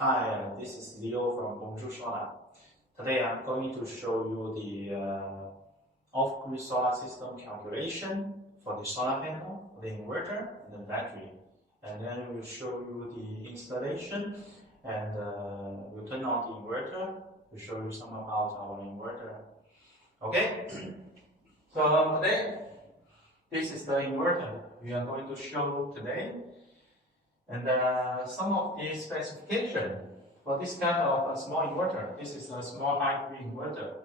Hi, this is Leo from Bonjour Solar. Today I'm going to show you the off-grid solar system calculation for the solar panel, the inverter, and the battery. And then we'll show you the installation, and we'll turn on the inverter to show you some about our inverter. Okay? So today, this is the inverter we are going to show today. And some of the specification for this kind of a small inverter. This is a small hybrid inverter.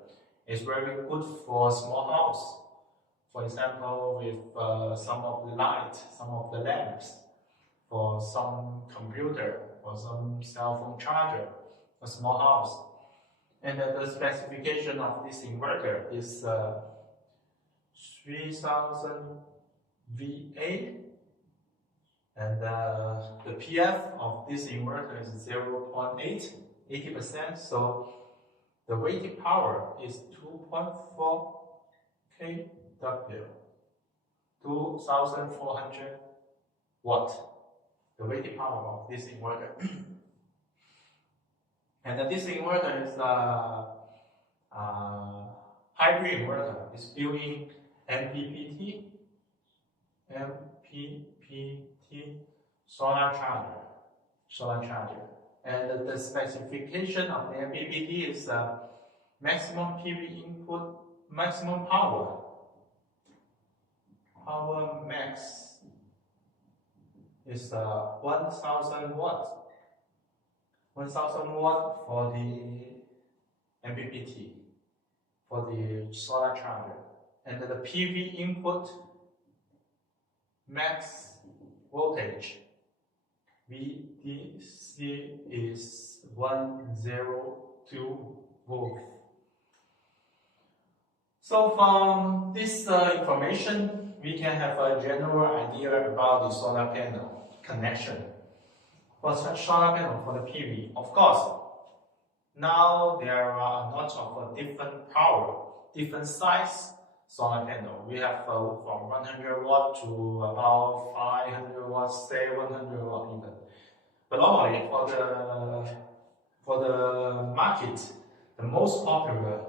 It's very good for small house. For example, with some of the light, some of the lamps, for some computer, or some cell phone charger, a small house. And the specification of this inverter is 3000 VA. And the PF of this inverter is 0.8, 80%. So the rated power is 2.4 kW, 2400 watt. The rated power of this inverter. And this inverter is a hybrid inverter. It's built in MPPT solar charger. And the specification of the MPPT is maximum PV input, maximum power max is 1000 watts. 1000 watt for the MPPT, for the solar charger. And the PV input max voltage VDC is 102 volts. So from this information, we can have a general idea about the solar panel connection. For such solar panel for the PV, of course, now there are a lot of different power, different size solar panel. We have from 100 watt to about 500 watts, 700 watt even. But normally for the market, the most popular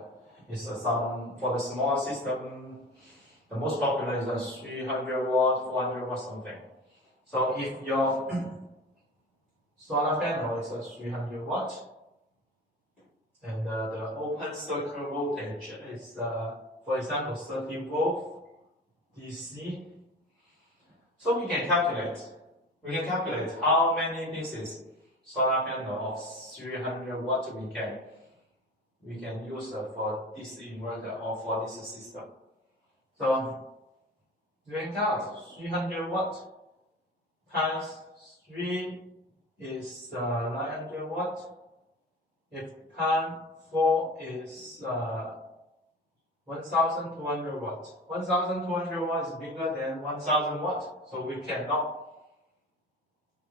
is for the small system. The most popular is a 300 watt, 400 watt something. So if your solar panel is a 300 watt, and the open circuit voltage is for example, 30 volt DC. So we can calculate. How many pieces solar panel of 300 watt we can use for this inverter or for this system. So we can count 300 watt times 3 is 900 watt. If times 4 is 1200 watts. 1200 watts is bigger than 1000 watts, so we cannot.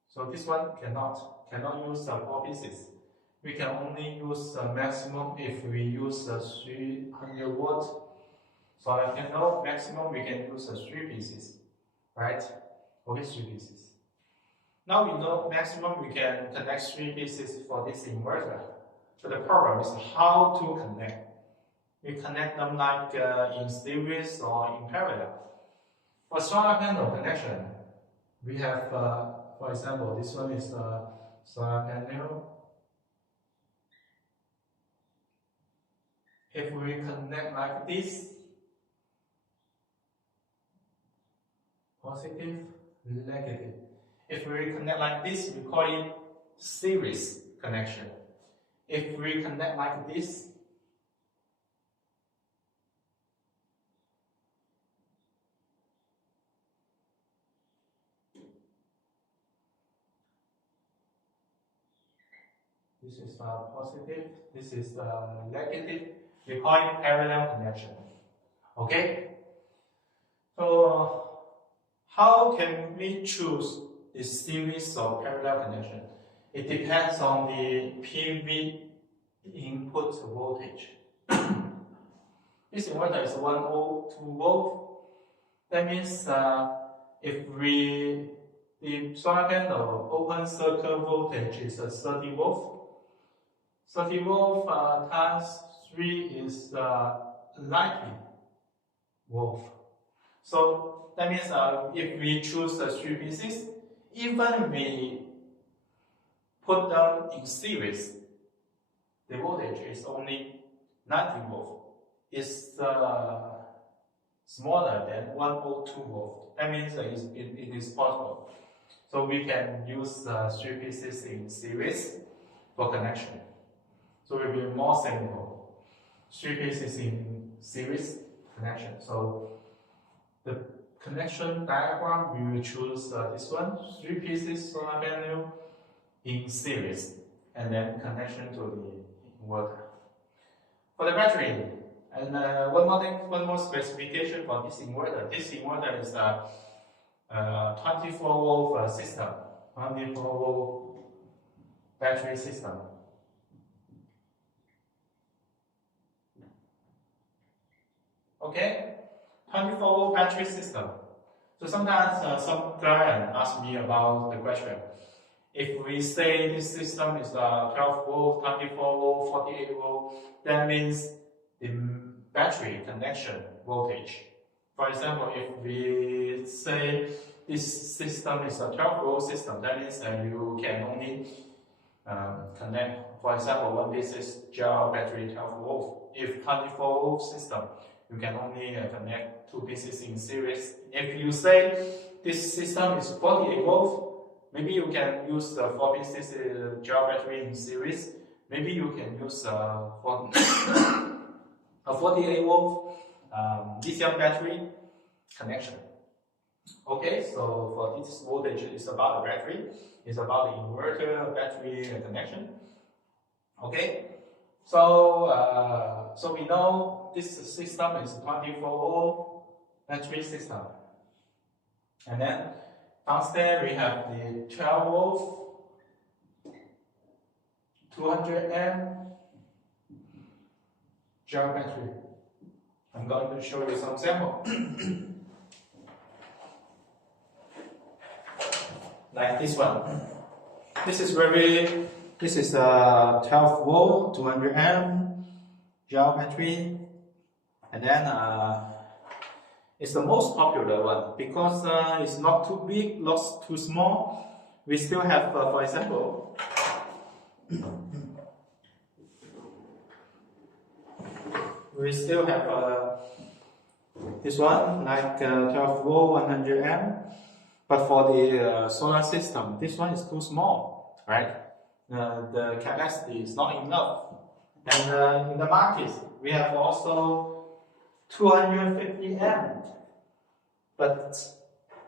So this one cannot use 4 pieces. We can only use maximum if we use 300 watt solar panel. Maximum we can use 3 pieces, right? Okay, 3 pieces. Now we know maximum we can connect 3 pieces for this inverter. But the problem is how to connect. We connect them like in series or in parallel. For solar panel connection, we have, for example, this one is a solar panel. If we connect like this, positive, negative. If we connect like this, we call it series connection. If we connect like this, this is positive, this is negative. We call it parallel connection. Okay? So, how can we choose the series or parallel connection? It depends on the PV input voltage. This inverter is 102 volt. That means if the solar panel open circuit voltage is 30 volt. 30 volt times 3 is 90 volt. So that means if we choose 3 pieces, even we put them in series, the voltage is only 90 volt. It's smaller than 102 volt. That means it is possible. So we can use 3 pieces in series for connection. So it will be more simple. 3 pieces in series connection. So the connection diagram, we will choose this one, 3 pieces solar panel in series, and then connection to the inverter. For the battery, and one more specification for this inverter. This inverter is a 24 volt system, 24 volt battery system. Okay, 24 volt battery system. So sometimes some client ask me about the question. If we say this system is 12 volt, 24 volt, 48 volt, that means the battery connection voltage. For example, if we say this system is a 12 volt system, that means you can only connect, for example, one piece is gel battery 12 volt. If 24 volt system, you can only connect 2 pieces in series. If you say this system is 48 volt, maybe you can use 4 pieces gel battery in series. Maybe you can use a 48 volt lithium battery connection. Okay, so for this voltage is about the battery, it's about the inverter battery connection. Okay, so we know this system is 24 volt battery system, and then downstairs we have the 12 volt 200 amp gel battery. I'm going to show you some sample. Like this one. This is a 12 volt 200 amp gel battery, and then it's the most popular one because it's not too big, not too small. We still have, for example, we still have this one, like 12 volt 100 amp. But for the solar system, this one is too small, right? The capacity is not enough. And in the market, we have also 250 amp. But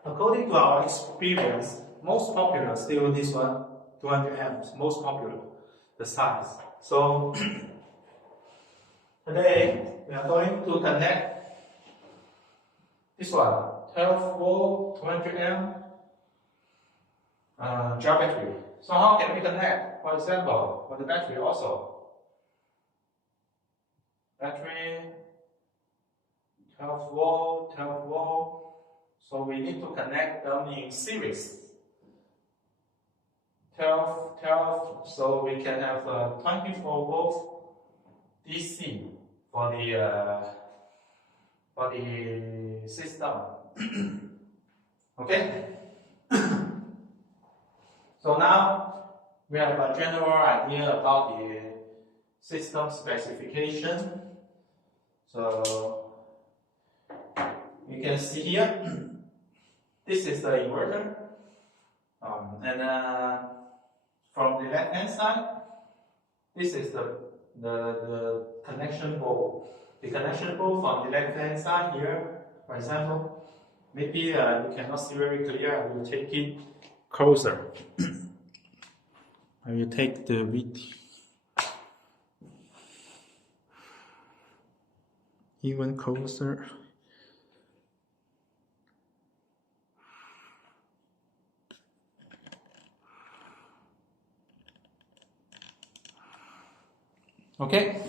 according to our experience, most popular still this one, 200 amps, most popular, the size. So today we are going to connect this one, 12 volt 200 amp gel battery. So how can we connect? For example, for the battery also. Battery 12 volt, 12 volt. So we need to connect them in series. 12, 12. So we can have 24 volt DC for the system. Okay. So now we have a general idea about the system specification. So you can see here, this is the inverter, and from the left hand side, this is the connection board. The connection board from the left hand side here, for example, maybe you cannot see very clear. I will take it closer. I will take the video even closer. Okay.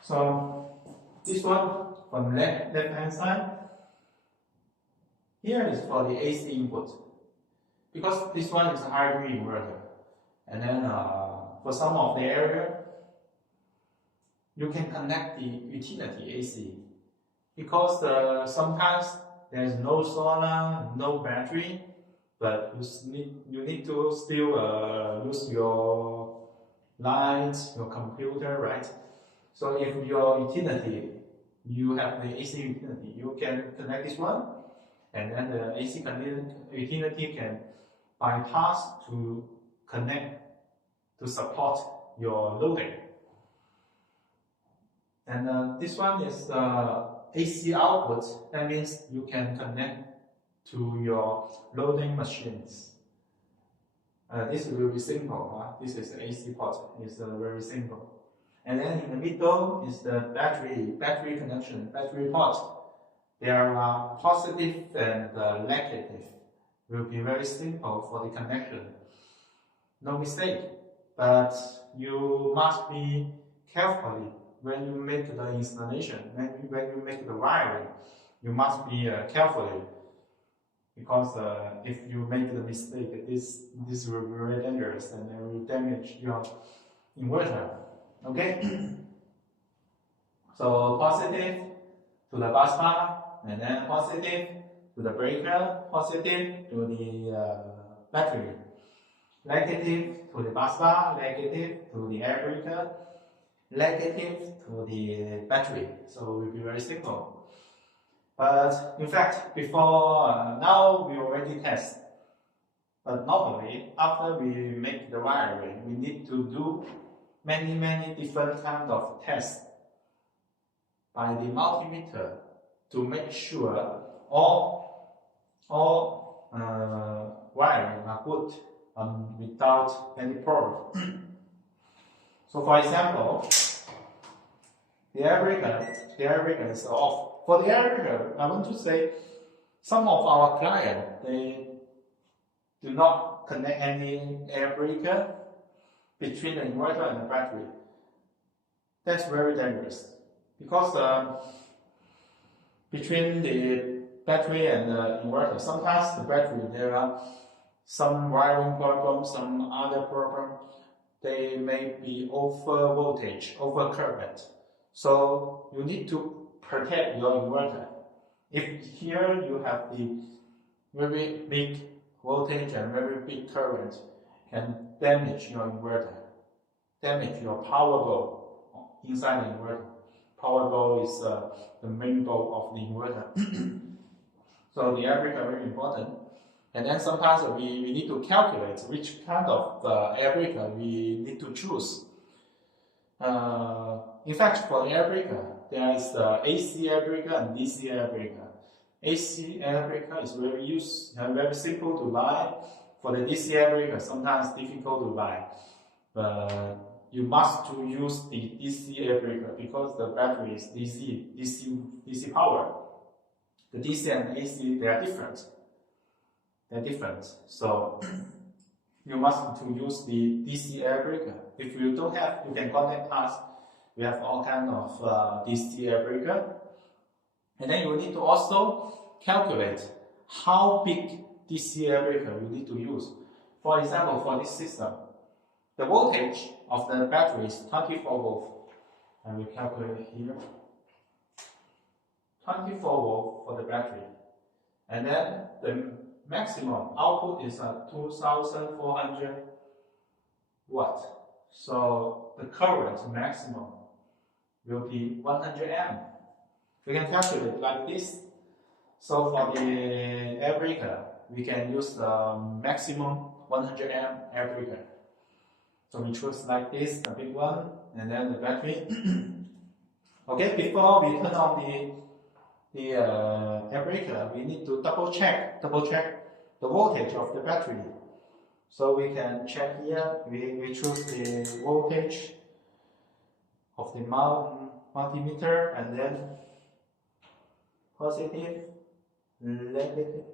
So this one from left hand side, Here is for the AC input, because this one is a hybrid inverter. And then for some of the area, you can connect the utility AC, because sometimes there's no solar, no battery, but you need to still use your lights, your computer, right? So if your utility, you have the AC utility, you can connect this one, and then the AC utility can bypass to connect to support your loading. And this one is AC output. That means you can connect to your loading machines. This will be simple. This is the AC port. It's very simple. And then in the middle is the battery connection, battery port. There are positive and negative. Will be very simple for the connection. No mistake. But you must be carefully when you make the installation, when you make the wiring. You must be carefully, because if you make the mistake, this will be very dangerous and it will damage your inverter. Okay? So positive to the bus bar, and then positive to the breaker, positive to the battery, negative to the bus bar, negative to the air breaker, negative to the battery. So it will be very simple. But in fact, before now we already test. But normally, after we make the wiring, we need to do many different kinds of tests by the multimeter to make sure all wiring are good without any problem. So for example, the air breaker is off. For the air breaker, I want to say some of our clients, they do not connect any air breaker between the inverter and the battery. That's very dangerous, because between the battery and the inverter, sometimes the battery, there are some wiring problems, some other problem. They may be over voltage, over current. So you need to protect your inverter. If here you have the very big voltage and very big current, can damage your inverter, damage your power bowl inside the inverter. Power bowl is the main bowl of the inverter. So the air breaker is very important. And then sometimes we need to calculate which kind of air breaker we need to choose. In fact, for the air breaker, there is the AC air breaker and DC air breaker. AC air breaker is very simple to buy. For the DC air breaker, sometimes difficult to buy. But you must to use the DC air breaker because the battery is DC power. The DC and AC, they are different. They're different. So you must to use the DC air breaker. If you don't have, you can contact us. We have all kind of DC air breaker. And then you need to also calculate how big DC air breaker you need to use. For example, for this system, the voltage of the battery is 24 volt. And we calculate here. 24 volt for the battery. And then the maximum output is 2400 watt. So the current maximum will be 100 amp. We can calculate like this. So for the air breaker, we can use the maximum 100 amp air breaker. So we choose like this, the big one, and then the battery. Okay, before we turn on the air breaker, we need to double check the voltage of the battery. So we can check here, we choose the voltage of the multimeter, and then positive, negative.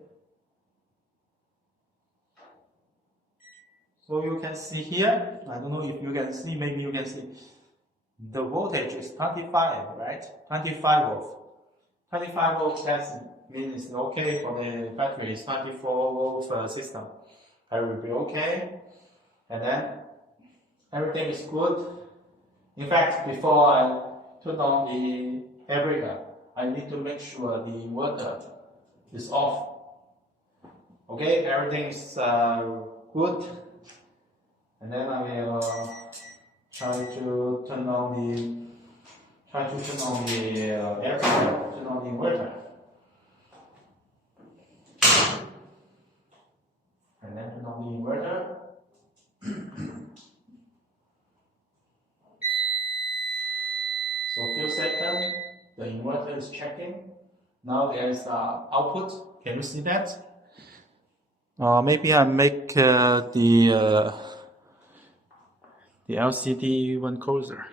So you can see here, I don't know if you can see, maybe you can see, the voltage is 25, right? 25 volts. 25 volts, means it's okay for the battery. It's 24-volt system. I will be okay. And then everything is good. In fact, before I turn on the air breaker, I need to make sure the inverter is off. Okay, everything is good. And then I will try to turn on the air breaker, turn on the inverter. And then turn on the inverter. So a few seconds, the inverter is checking. Now there is output. Can you see that? Maybe I make the LCD one closer.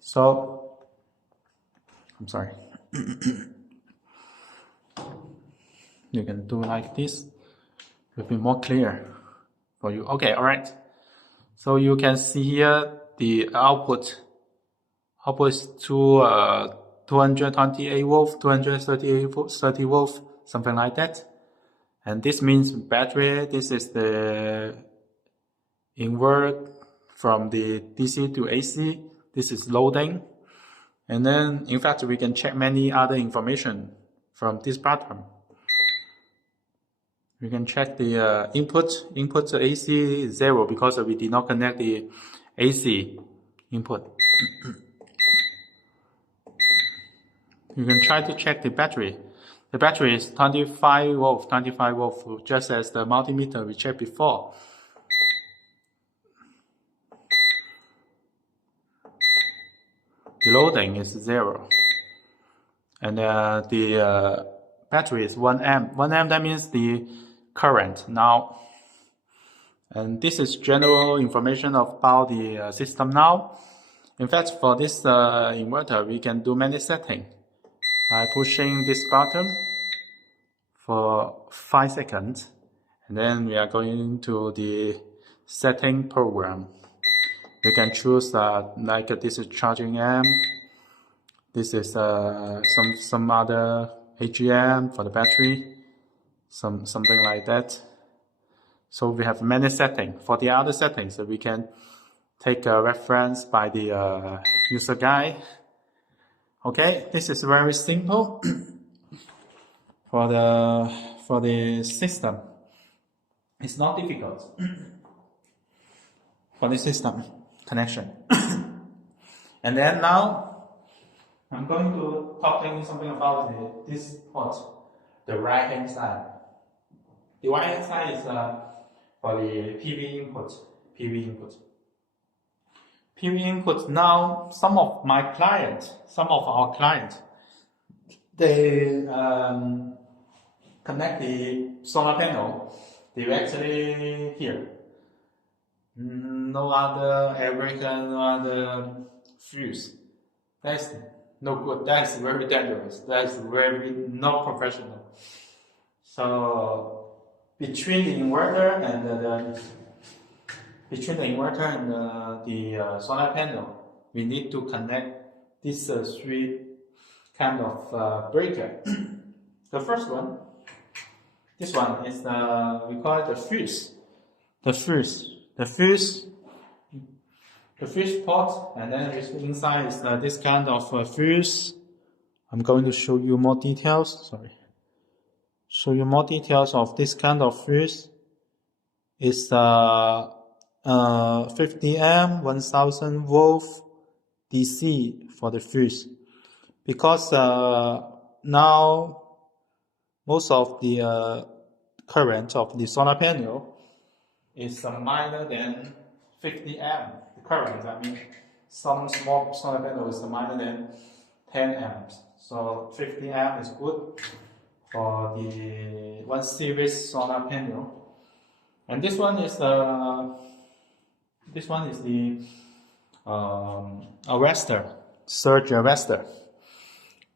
So, I'm sorry. You can do like this. It will be more clear for you. Okay, all right. So you can see here the output. Output is to 228 volt, 238 volt, 30 volt, something like that. And this means battery. This is the invert from the DC to AC. This is loading. And then, in fact, we can check many other information from this button. We can check the input. Input to AC is 0 because we did not connect the AC input. You can try to check the battery. The battery is 25 volt, just as the multimeter we checked before. The loading is 0. And the battery is 1 amp. 1 amp, that means the current now. And this is general information about the system now. In fact, for this inverter, we can do many settings. By pushing this button for 5 seconds, and then we are going to the setting program. You can choose like this is charging amp, this is some other AGM for the battery, something like that. So we have many settings. For the other settings, we can take a reference by the user guide. Okay, this is very simple for the system. It's not difficult for the system connection. And then now I'm going to talk something about this port, the right hand side. The right hand side is for the PV input. PV input. Now, some of our clients, they connect the solar panel directly here. No other air breaker, no other fuse. That's no good. That's very dangerous. That's very not professional. So between the inverter and the solar panel, we need to connect these three kind of breaker. The first one, this one is we call it the fuse. The fuse port, and then inside is this kind of fuse. I'm going to show you more details. Show you more details of this kind of fuse. It's 50 amp, 1000 volt DC for the fuse. Because now most of the current of the solar panel is minor than 50 amp. The current, I mean, some small solar panel is minor than 10 amps. So 50 amp is good for the one series solar panel. And this one is the arrestor, surge arrestor.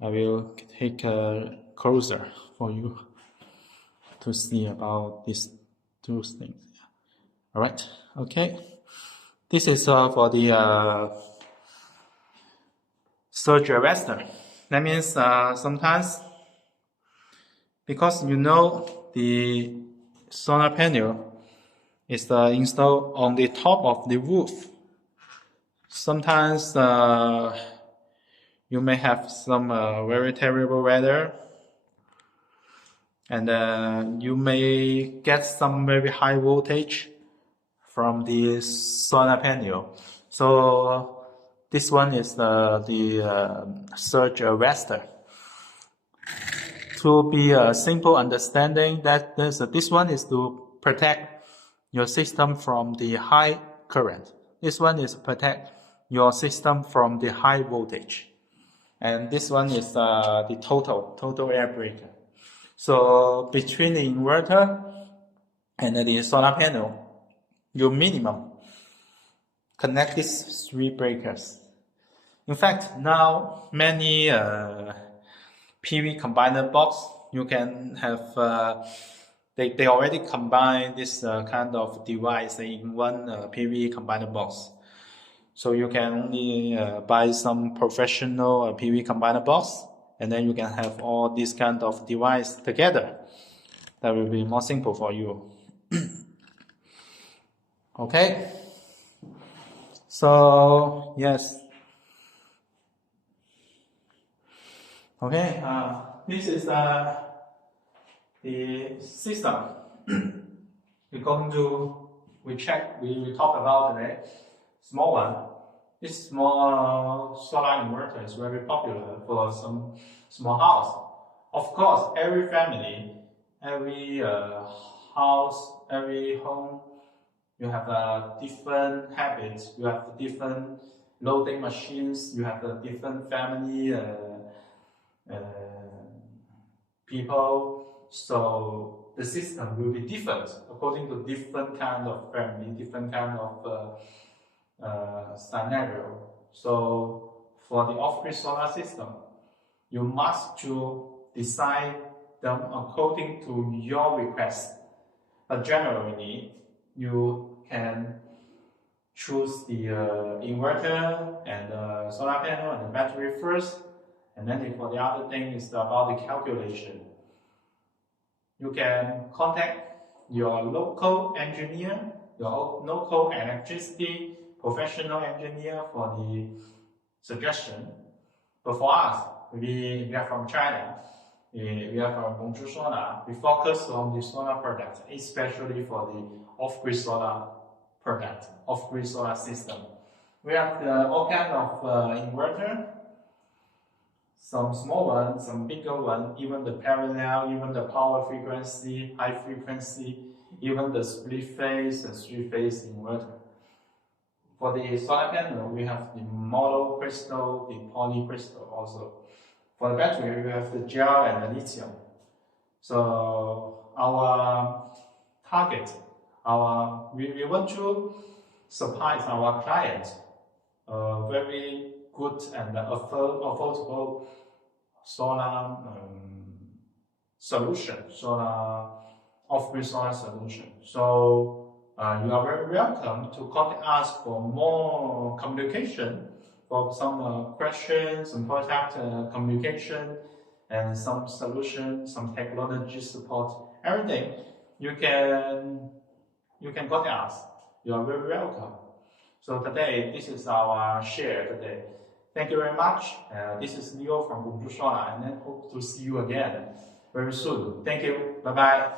I will take a closer for you to see about these two things. All right, okay. This is for the surge arrestor. That means sometimes, because you know the solar panel is installed on the top of the roof, sometimes you may have some very terrible weather, and you may get some very high voltage from the solar panel. So this one is the surge arrestor. To be a simple understanding, that this one is to protect your system from the high current. This one is to protect your system from the high voltage. And this one is the total air breaker. So between the inverter and the solar panel, you minimum connect these 3 breakers. In fact, now many PV combiner box, you can have, they already combine this kind of device in one PV combiner box. So you can only buy some professional PV combiner box, and then you can have all these kind of device together. That will be more simple for you. Okay. So yes. Okay. This is the system. We talk about today. Small one. This small solar inverter is very popular for some small house. Of course, every family, every house, every home, you have different habits. You have different loading machines. You have different family people. So the system will be different according to different kind of family, different kind of scenario. So for the off-grid solar system, you must to design them according to your request. But generally, you can choose the inverter and the solar panel and the battery first, and then for the other thing is about the calculation. You can contact your local engineer, your local electricity professional engineer for the suggestion. But for us, we are from China. We are from Hongzhou Solar. We focus on the solar product, especially for the off-grid solar product, off-grid solar system. We have all kinds of inverter, some small one, some bigger one, even the parallel, even the power frequency, high frequency, even the split phase and 3-phase inverter. For the solar panel, we have the mono crystal, the poly crystal also. For the battery, we have the gel and the lithium. So our target, we want to supply our clients a very good and affordable solar solution, solar off-grid solar solution. So you are very welcome to contact us for more communication, for some questions, some product communication, and some solution, some technology support, everything. You can contact us. You are very welcome. So today, this is our share today. Thank you very much. This is Leo from Hongzhou Solar, and then hope to see you again very soon. Thank you. Bye bye.